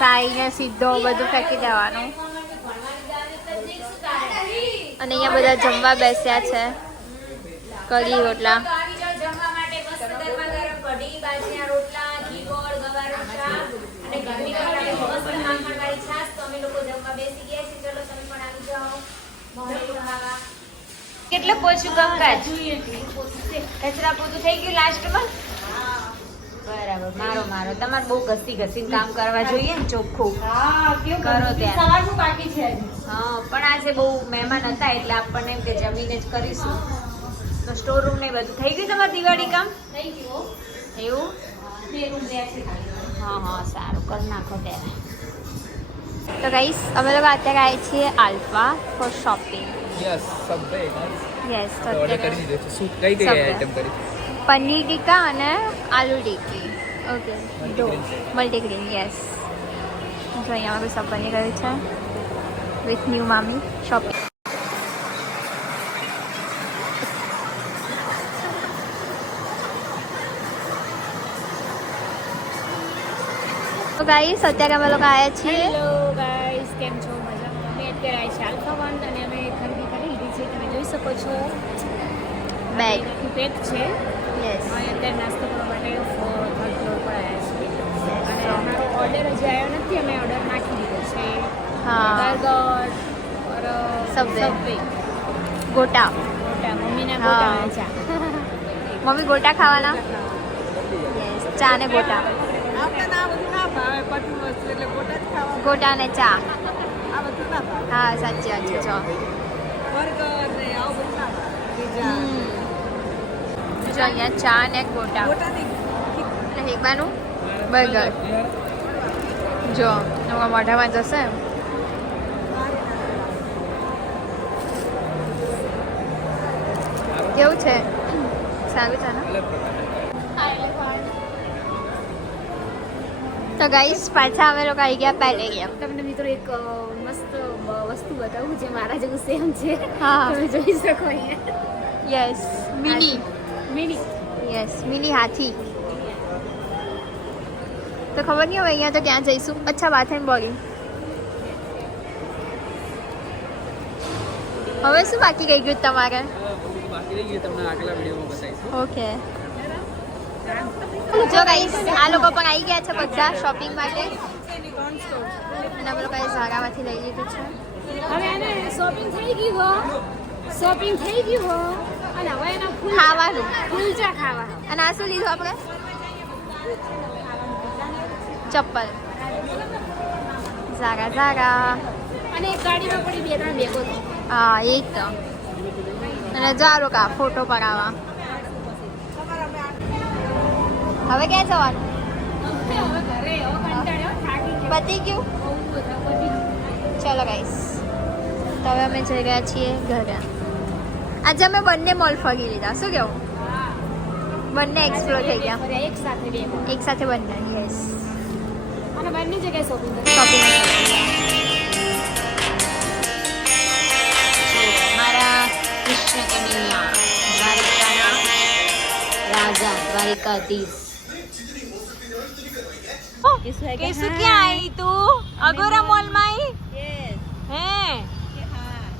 બસ ને સીધો બધું ફેંકી દેવાનું. અને અહીંયા બધા જમવા બેસ્યા છે. કઢી, રોટલા. કેટલું પોચું કામકાજ કચરા પોતું થઈ ગયું લાસ્ટમાં? મારો મારો. તમારે બહુ ઘસી ઘસીને કામ કરવા જોઈએ ને ચોખ્ખું. કરો ત્યાં. બાકી છે હા પણ આજે બહુ મહેમાન હતા એટલે આપણને એમ કે જમીને જ કરીશું. તો સ્ટોર રૂમ ને બધું. થઈ ગયું તમારે દિવાળી કામ? થઈ ગયું એવું? બે રૂમ છે હા હા સારું. કરી નાખો ત્યારે. તો ગાઈસ અમે લોકો અત્યારે આવીએ છીએ alpha for shopping yes Subway yes તો ઓર્ડર કરી અત્યારે શું કઈ કઈ આઈટમ કરી? પનીર ટીકા અને aloo tikki. Okay Multigrain multigrain yes જો અહીંયા મારું સબ બની ગયું છે વિથ ન્યૂ મામી શોપિંગ તો ગાઈસ અત્યારે અમે લોકો આવ્યા છીએ. હેલો ગાઈસ કેમ છો? મજામાં? અમે અત્યારે આવી છે આલ્ફા વન અને અમે ખરીદી કરી લીધી છે. તમે જોઈ શકો છો. બેગ પેક છે. યસ અત્યારે નાસ્તો કરવા માટે અમારો ઓર્ડર હજી આવ્યો નથી અમે ઓર્ડર નાખી દીધો છે. બર્ગર ઓર. સબવે ગોટા. ગોટા મમ્મીને ગોટા ચા મમ્મી ગોટા ખાવાના? ચા ને ગોટા. ગોટા ને ચા. હા સાચી વાત છે હમ. જો અહીંયા ચા ને ગોટા. હેબાનું બર્ગર જો એમાં મોઢામાં જશે. કેવું છે? સારું છે ને? અલગ પ્રકારના તો ગાઈસ પાછા અમે લોકો આવી ગયા પહેલે ગયા. તમને મિત્રો એક અ, મસ્ત બ- વસ્તુ બતાવું જે મારા જેવું સેમ છે. હા. તમે જોઈ શકો અહીંયા. Yes mini mini yes mini હાથી. તો ખબર નહીં હવે અહીંયા તો ક્યાં જઈશું. અચ્છા વાત એમ બોલી. હવે શું બાકી રહી ગયું તમારે? ગયું ઓકે. જો ગાઈસ આ લોકો પણ આવી ગયા છે બધા શોપિંગ માટે. અને અમે લોકોએ ઝારામાંથી લઈ લીધું છે. હવે એને શોપિંગ થઈ ગઈ હો. શોપિંગ થઈ ગઈ હો. અને હવે એના ખાવાનું. ફૂલચા ખાવા અને આ શું લીધું આપણે? ચપ્પલ. ઝારા ઝારા. અને એક ગાડીમાં પડી બે ત્રણ બેગો હા એ જ તો અને જારો કા ફોટો પડાવવા હવે ક્યાં જવાનું? ગયો. પતી ગયું? ચલો ગાઈસ તો હવે અમે જઈ રહ્યા છીએ ઘરે. આજે અમે બંને મોલ ફરી લીધા. શું કેવું? બંને એક્સપ્લોર થઈ ગયા. એક સાથે એક સાથે બંને યસ અને બંને જગ્યાએ શોપિંગ કરી શોપિંગ મારા કૃષ્ણ કનૈયા દ્વારિકાના રાજા દ્વારિકાધીશ કેસુ ક્યાં આવી તું અગોરા મોલમાં આવી હે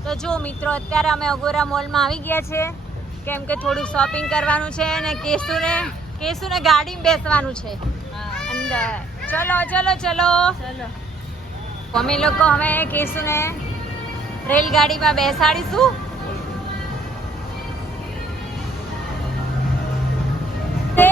તો જો મિત્રો અત્યારે અમે અગોરા મોલમાં આવી ગયા છે. કેમ કે થોડું શોપિંગ કરવાનું છે અને કેશુને કેશુને ગાડીમાં બેસવાનું છે. અંદર. ચલો ચલો ચલો. અમે લોકો હવે કેશુને રેલગાડીમાં બેસાડીશું. તે.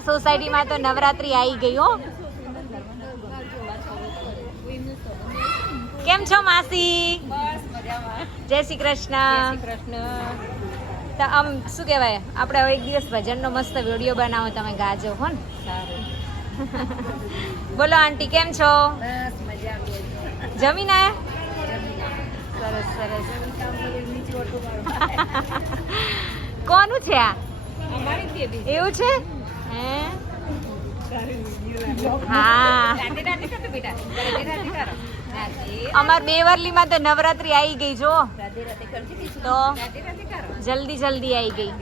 અમાર સોસાયટીમાં તો નવરાત્રી આવી ગઈ હો. કેમ છો માસી? જય શ્રી કૃષ્ણ. તો આમ શું કહેવાય? આપણે એક દિવસ ભજનનો મસ્ત વીડિયો બનાવો તમે ગાજો હો ને? બોલો આંટી કેમ છો? જમીન સરસ સરસ. કોનું છે આ? એવું છે? હે? હા માં બેવરલીમાં તો નવરાત્રી આવી ગઈ જો. તો જલ્દી જલ્દી આવી ગઈ.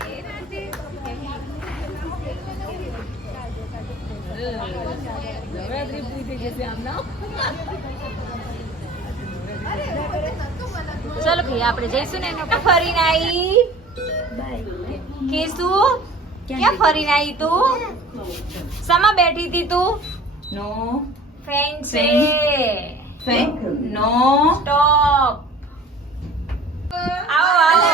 ચલો ભાઈ આપણે જઈશું ને એનો. ફરીને આવી કેસુ? ક્યાં ફરીને આવી તું? સમા બેઠી હતી તું? નો. ફેંક છે. ફેંક નો. સ્ટોપ. આવો આવો.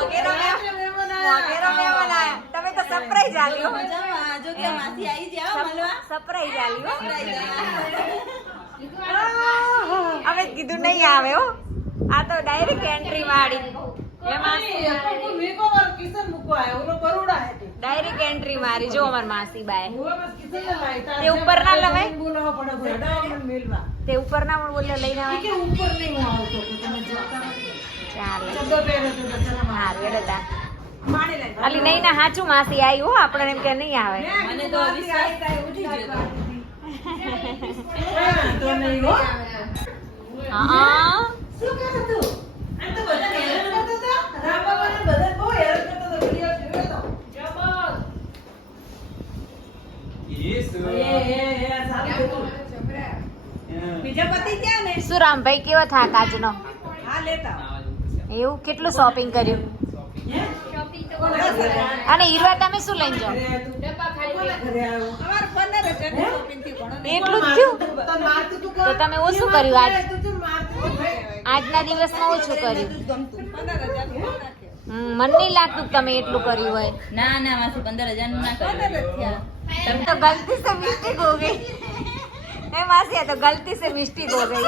વગેરે વગેરે મહેમાન આયા તમે તો સરપ્રાઈઝ આલ્યો મજામાં. જો કે માસી આવી જાવ મળવા સરપ્રાઈઝ આલ્યો અમે કીધું નહીં આવે હો. આ તો ડાયરેક્ટ એન્ટ્રી મારી ડાયરેક્ટ એન્ટ્રી મારી જો અમાર માસી બાય તે ઉપર ના લવાય તે ઉપર ના બોલે લઈને આવે. ચાલે. હારું એટલે તા. અલી નહીં ના સાચું માસી આવી હો આપણને એમ કે નહીં આવે. મને તો વિશ્વાસ ઉઠી ગયો હા શું રામભાઈ કેવો થાક આજનો? એવું? કેટલું શોપિંગ કર્યું? અને હીરવા તમે શું લઈને જાઓ? એટલું જ થયું? તો તમે ઓછું કર્યું આજ. આજના દિવસમાં ઓછું કર્યું. મન નહીં લાગતું કે તમે એટલું કર્યું હોય. ના ના માસી પંદર હજાર ના કર્યું. तुम तो गलती से मिस्टेक हो गई ए मासी आ तो गलती से मिस्टेक हो गई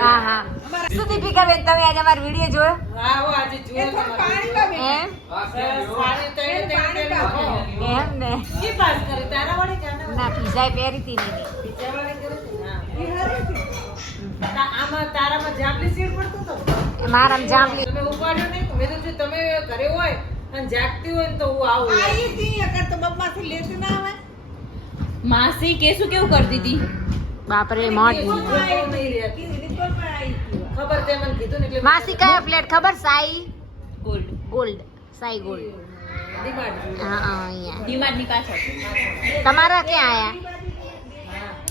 હા હા શું દીપિકા બેન તમે આજે અમારો વિડીયો જોયો એમ એમ ને ના પીઝા પહેરી હતી નહીં મારા જાંબલી તમે ઉપાડ્યો નહીં? મેં તો કીધું તમે ઘરે હોય અને જાગતી હોય ને તો હું આવું માસી કેશું કેવું કરતી હતી બાપરે મોટ ખબર તે મને કીધું ને એટલે માસી કયા ફ્લેટ ખબર? Sai? Gold gold Sai gold demand. હા હા અહીંયા. ડીમાર્ટની પાછળ. તમારા ક્યાં આયા?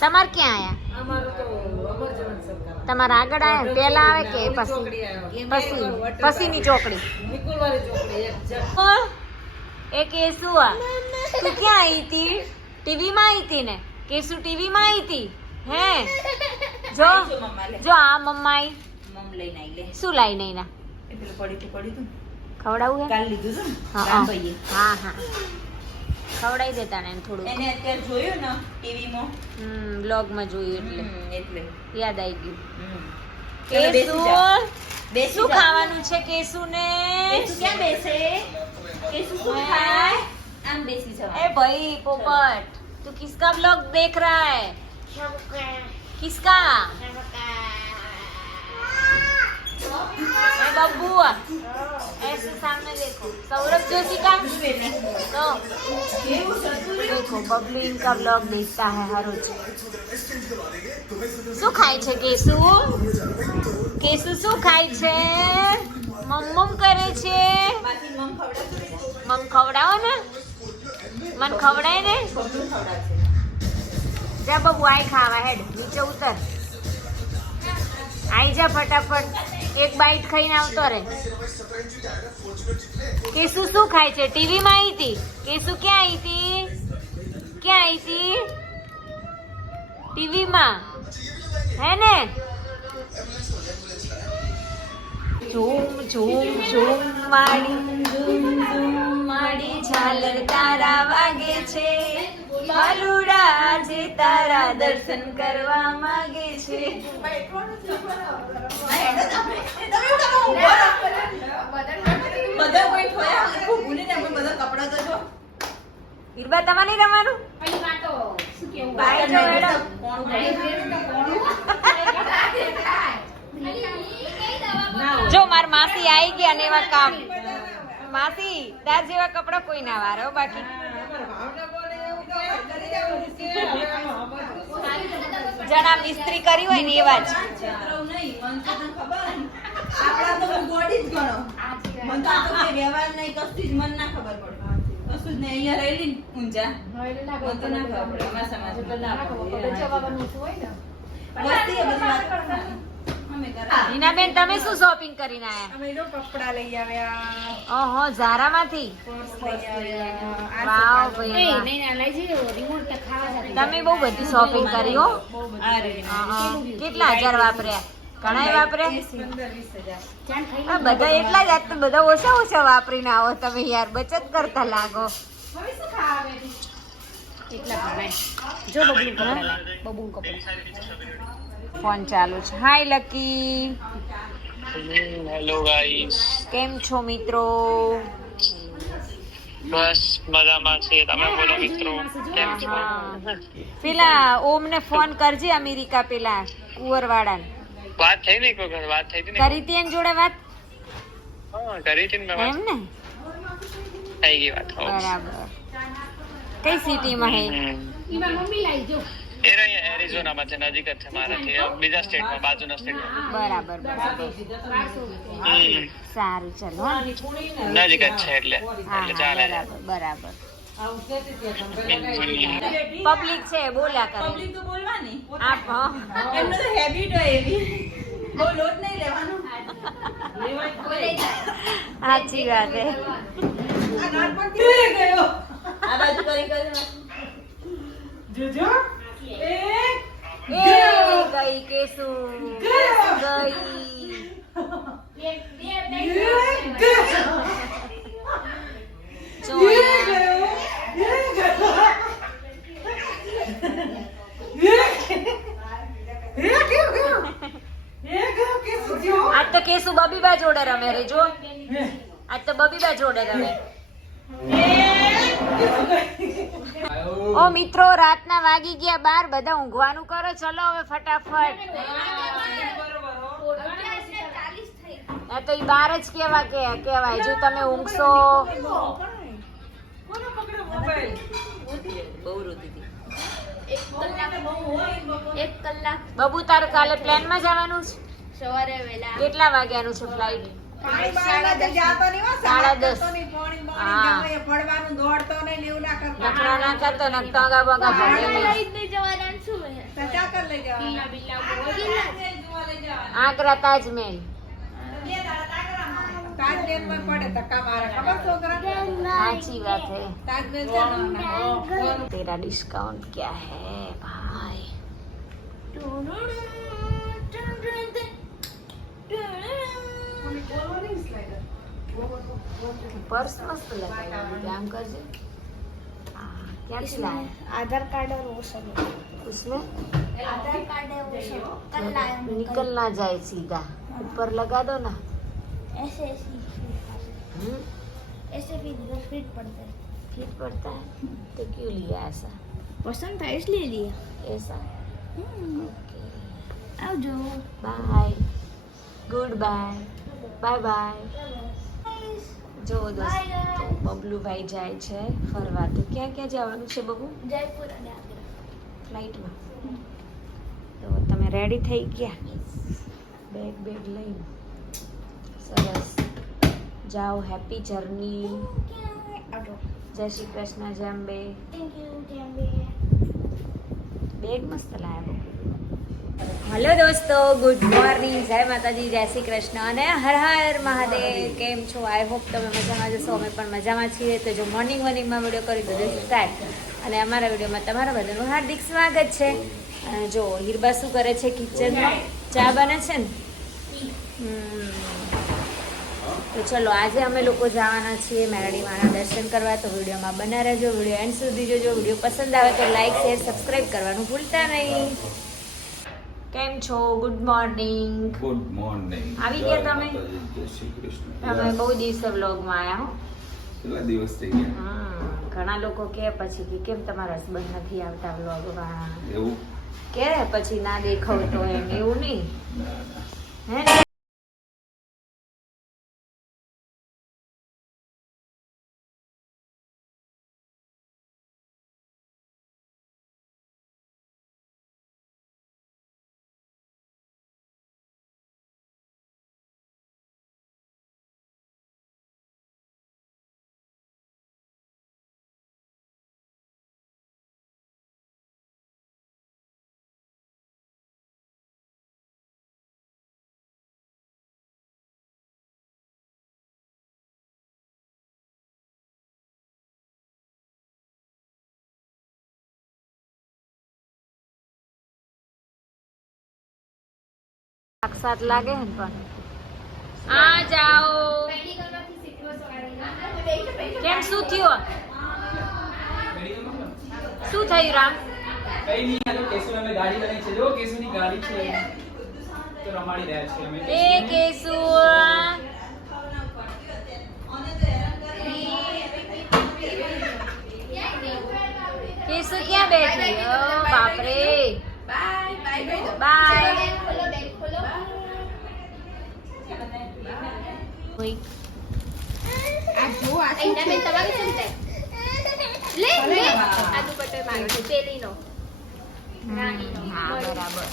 તમારે ક્યાં આયા? અમારું તો અમર જવાન સરકાર તમારા આગળ આવે પેલા આવે કે પછી? પછી પછીની ચોકડી. એ કેસુ આ. તું ક્યાં આવી હતી ટીવી માં આવી હતી ને? કેસુ ટીવી માં આવી હતી હે? જો જો આ મમ્માઈ. મમ લઈને આવી લે. શું લઈને આવી ના એ પડી તો પડી તું ખવડાવું હે? કાલ લીધું હતું હા, હા હા. ખવડાવી દેતા ને થોડું એને અત્યારે જોયું ને ટીવીમાં? હમ બ્લોગમાં જોયું એટલે. એટલે. યાદ આવી ગયું. કેસુ બેસુ ખાવાનું છે કેસુ ને કેસુ ક્યાં બેસે. કેસુ શું ખાય? આમ બેસી જવા એ ભાઈ પોપટ તું કિસકા બ્લોગ દેખ રહા હે કિસકા? बब्बू ऐसे सामने देखो सौरभ जोशी का तो देखो बबलू इनका ब्लॉग देखता है हर रोज શું ખાય છે કેસુ કેસુ શું ખાય છે મમ્મમ કરે છે બાકી મમ ખવડાવતું ને? મમ ખવડાવો ને મન ખવડાય ને બબલું ખવડાવશે. જા બબુ આઈ ખાવા હેડ નીચે ઉતર આઈ જા ફટાફટ એક બાઈટ ખાઈને આવતો રે કેસુ શું ખાય છે? ટીવી માં આવી હતી? કેસુ ક્યાં આવી હતી? ક્યાં આવી હતી? ટીવીમાં. હે ને? ઝૂમ ઝૂમ ઝૂમ વાળી માડી ઝાલર તારા વાગે છે. બાલુડા આજે તારા દર્શન કરવા માંગે છે. બધા કોઈ ખોયા આખું ભૂલીને બધા કપડાં તો જો. ઈરબા તમારે નહીં રમવાનું? બાય જો મેડમ જો માર માસી આવી ગયા ને એવા કામ. માસી તાર જેવા કપડા કોઈ ના વારો હો બાકી જણા મિસ્ત્રી કરી હોય ને એવા જ આપણા તો ગોડી જ ગણો. મન તો વ્યવહાર નહીં, કશું જ મન ના ખબર પડે. કશું જ નહીં, અહીંયા રહેલી ને ઊંઝા. મન તો ના ખબર પડે, અમારા સમાજમાં તો ના હિનાબેન તમે શું શોપિંગ કરીને આયા? અમે જો કપડા લઈ આવ્યા. ઓહો લઈ આવ્યા. વાવ ભાઈ. તમે બહુ બધી શોપિંગ કરી હો. આ કેટલા હજાર વાપર્યા? ઘણા વાપર્યા? બધા એટલા જ તો બધા ઓછા ઓછા વાપરીને આવો તમે યાર બચત કરતા લાગો. ફોન ચાલુ છે. હાય લકી હેલો ગાઈસ કેમ છો મિત્રો? બસ મજામાં છે તમે બોલો મિત્રો. કેમ છો. પેલા ઓમને ફોન કરજે અમેરિકા પેલા કુંવરવાળાને. વાત થઈ ને કોઈ વાત થઈ ને કરી હતી એની જોડે વાત? હા કરી હતી ને મેં એમ વાત. ને થઈ ગઈ વાત બરાબર. કઈ સિટીમાં હે? હમ. એ રહી એરિઝોનામાં છે નજીક જ છે મારાથી બીજા સ્ટેટમાં બાજુના સ્ટેટમાં. બરાબર બરાબર. સારું ચલો નજીક જ છે એટલે એટલે ચાલે બરાબર પબ્લિક છે બોલ્યા કરે. પબ્લિક તો બોલવાની. આપ હા. એમનો તો હેબિટ હોય એવી. બહુ લોટ નહીં લેવાનો. સાચી વાત હે આ બાજુ કરી કરી જોજો. એક એ ગઈ કેસુ ગઈ જો અહીંયા. આજ તો કેસુ બબીબા જોડે રમે રે જો આજ તો બબીબા જોડે રમે ઓ મિત્રો રાતના વાગી ગયા બાર બધા ઊંઘવાનું કરો. ચલો હવે ફટાફટ. આ તો ઈ બાર જ કેવા કે કહેવાય જો તમે ઊંઘશો. એક કલાક. બબુ તારું કાલે પ્લેનમાં જવાનું છે? સવારે વહેલા. કેટલા વાગ્યાનું છે ફ્લાઇટ આગ્રા તાજમહેલ તાજમહેલ માં પડે ધક્કા મારે ખબર છોકરા સાચી વાત હે તાજમહેલ તેરા ડિસ્કાઉન્ટ ક્યા હે ભાઈ पर्स मस्त तो लग क्या हाँ, आधार कार्ड और वो सब। उसमें? आधार कार्ड है वो सब। कल लाया निकल ना जाए सीधा। हाँ। ऊपर लगा दो ना। ऐसे ऐसे हम्म? ऐसे। भी इधर फिट पड़ता है। फिट पड़ता है? तो क्यों लिया ऐसा? पसंद था इसलिए लिया। ऐसा? हम्म। ओके। आओ जो bye good bye bye bye જો દોસ્તો બબલુભાઈ જાય છે ફરવા તો ક્યાં ક્યાં જવાનું છે બબુ? જયપુર અને આગ્રા. ફ્લાઇટમાં? તો તમે રેડી થઈ ગયા? બેગ બેગ લઈ સરસ. જાઓ હેપી જર્ની. જય શ્રી કૃષ્ણ જાંબે. બેગ મસ્ત લાવ્યો હલો દોસ્તો ગુડ મોર્નિંગ જય માતાજી જય શ્રી કૃષ્ણ. અને હર હર મહાદેવ કેમ છો? આઈ હોપ તમે મજામાં જશો અમે પણ મજામાં છીએ. તો જો મોર્નિંગ મોર્નિંગમાં વીડિયો કરી દો સ્ટાર્ટ અને અમારા વિડીયોમાં તમારા બધાનું હાર્દિક સ્વાગત છે. જો હીરબા શું કરે છે? કિચનમાં ચા બને છે ને. તો ચલો આજે અમે લોકો જવાના છીએ મેરડીમાના દર્શન કરવા. તો વિડીયોમાં બના રહેજો. વીડિયો એન્ડ સુધી જોજો. વીડિયો પસંદ આવે તો લાઈક શેર સબસ્ક્રાઈબ કરવાનું ભૂલતા નહીં. કેમ છો? ગુડ મોર્નિંગ ગુડ મોર્નિંગ આવી ગયા તમે? જય શ્રી કૃષ્ણ. તમે બહુ દિવસે વ્લોગમાં આવ્યા હો. કેટલા દિવસ થઈ ગયા? ઘણા લોકો કે પછી કે કેમ તમારા હસબન્ડ નથી આવતા વ્લોગમાં એવું? કે પછી ના દેખાવ તો એમ એવું નહીં. હે ને. હે ને? સાક્ષાત લાગે હે ને પણ આ જાઓ કેમ શું થયું શું થયું રામ કઈ નહીં આ તો કેશુ અમે ગાડી બનાવી છે જો કેશુની ગાડી છે તો રમાડી રહ્યા છીએ અમે એ કેસુ કેસુ ક્યાં બેઠી ઓ બાપરે બાય ઓય આ જો આ શું છે? હા બરાબર.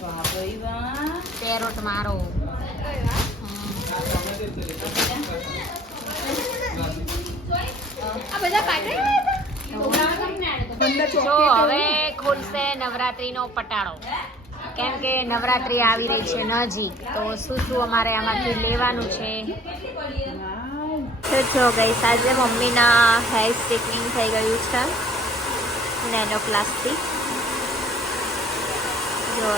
વાહ ભાઈ વાહ. પેરોટ મારો. જો હવે ખુલશે નવરાત્રીનો પટાળો. કેમ કે નવરાત્રી આવી રહી છે નજીક તો શું શું અમારે આમાંથી લેવાનું છે? તો જો ગઈ આજે મમ્મીના હેર સ્ટ્રેટનિંગ થઈ ગયું છે નેનો પ્લાસ્ટિક જો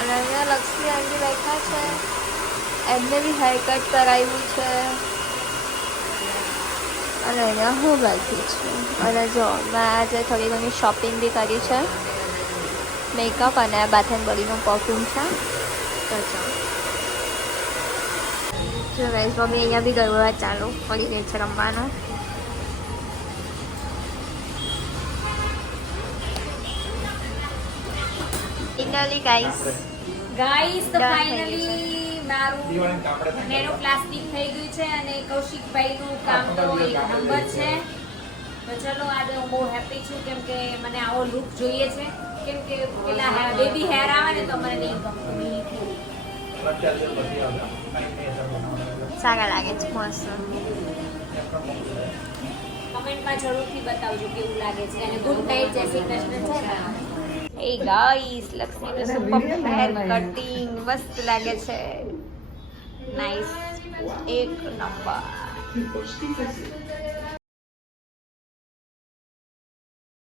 અને અહીંયા લક્ષ્મી આંટી બેઠા છે, એમને બી હેર કટ કરાવ્યું છે. અને અહીંયા હું બેઠી છું. અને જો, મેં આજે થોડી ઘણી શોપિંગ બી કરી છે. મેકઅપ અને બાથ એન્ડ બોડીનું પરફ્યુમ છે. તો જો જો ગાઈસ મમ્મી અહીંયા બી ગરબા ચાલુ. પડી ગઈ છે રમવાનું. ફાઇનલી ગાઈસ ગાઈસ તો ફાઇનલી મારું નેનો પ્લાસ્ટિક થઈ ગયું છે અને કૌશિકભાઈનું કામ તો એક નંબર છે. તો ચલો આજે હું બહુ હેપી છું કેમ કે મને આવો લુક જોઈએ છે. કેમ કે પેલા બેબી હેર આવે ને તો મને નહીં ગમતું. સારા લાગે છે મસ્ત. કમેન્ટમાં જરૂરથી બતાવજો કેવું લાગે છે અને ગુડ નાઇટ જય શ્રી કૃષ્ણ છે એ ગાઈસ લક્ષ્મીનું સુપર હેર કટિંગ મસ્ત લાગે છે. નાઈસ એક નંબર